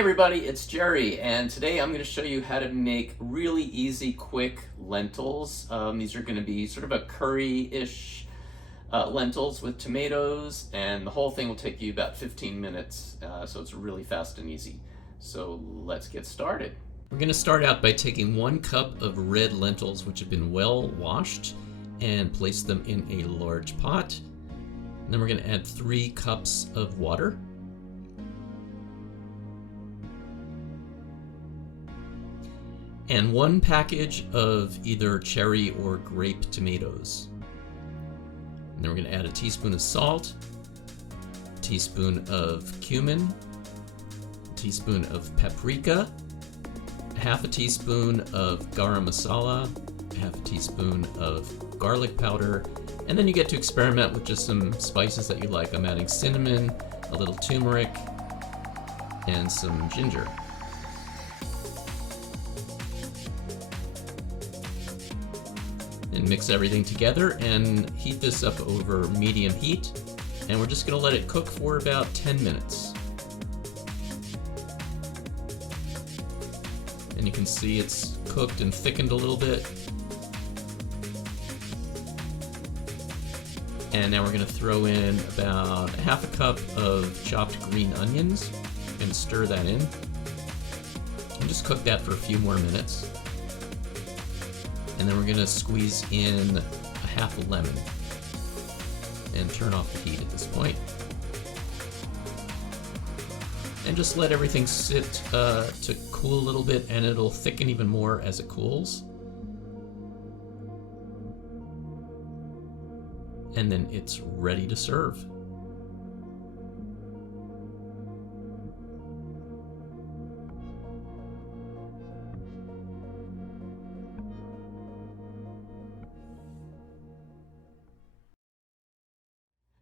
everybody, it's Jerry, and today I'm going to show you how to make really easy, quick lentils. These are going to be sort of a curry-ish lentils with tomatoes, and the whole thing will take you about 15 minutes, so it's really fast and easy. So let's get started. We're going to start out by taking 1 cup of red lentils, which have been well washed, and place them in a large pot. And then we're going to add 3 cups of water. And 1 package of either cherry or grape tomatoes. And then we're going to add a teaspoon of salt, a teaspoon of cumin, a teaspoon of paprika, half a teaspoon of garam masala, half a teaspoon of garlic powder, and then you get to experiment with just some spices that you like. I'm adding cinnamon, a little turmeric, and some ginger. And mix everything together and heat this up over medium heat, and we're just going to let it cook for about 10 minutes. And you can see it's cooked and thickened a little bit. And now we're going to throw in about half a cup of chopped green onions and stir that in. And just cook that for a few more minutes. And then we're going to squeeze in a half a lemon and turn off the heat at this point. And just let everything sit to cool a little bit, and it'll thicken even more as it cools. And then it's ready to serve.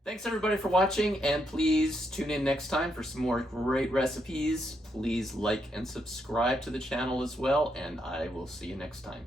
Thanks everybody for watching, and please tune in next time for some more great recipes. Please like and subscribe to the channel as well, and I will see you next time.